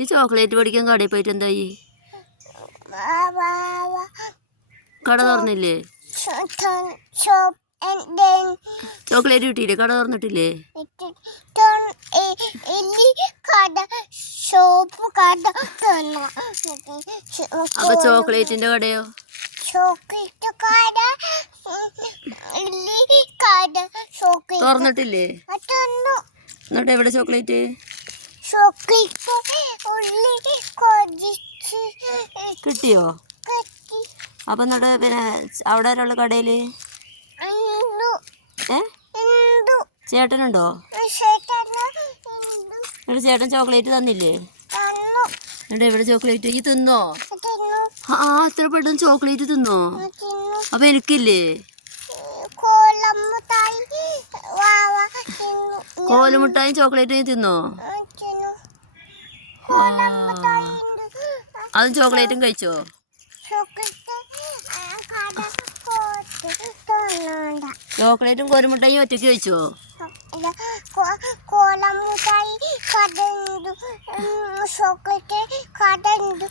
ഈ ചോക്ലേറ്റ് പഠിക്കാൻ കടയിൽ പോയിട്ട് എന്തായി? കട തുറന്നില്ലേ? ചോക്ലേറ്റ് കിട്ടിയില്ലേ? കട തുറന്നിട്ടില്ലേ? അപ്പൊ ചോക്ലേറ്റിന്റെ കടയോ? തുറന്നിട്ടില്ലേ? എന്നിട്ട് എവിടെ ചോക്ലേറ്റ്? കിട്ടിയോ? അപ്പൊ എന്നിട്ട് പിന്നെ അവിടെ ഒരാള് കടയില് ചേട്ടനുണ്ടോ? എന്നിട്ട് ചേട്ടൻ ചോക്ലേറ്റ് തന്നില്ലേ? എന്നിട്ട് എവിടെ ചോക്ലേറ്റ്? ഈ തിന്നോ? അത്ര പെട്ടെന്ന് ചോക്ലേറ്റ് തിന്നോ? അപ്പൊ എനിക്കില്ലേ? കോലുമുട്ടായും ചോക്ലേറ്റും തിന്നോ? അതും ചോക്ലേറ്റും കഴിച്ചോ? ചോക്ലേറ്റും കോലുമുട്ടായും ഒറ്റയ്ക്ക് കഴിച്ചോ? കോലമുട്ടായി കടന്നു ചോക്ലേറ്റ് കടന്നു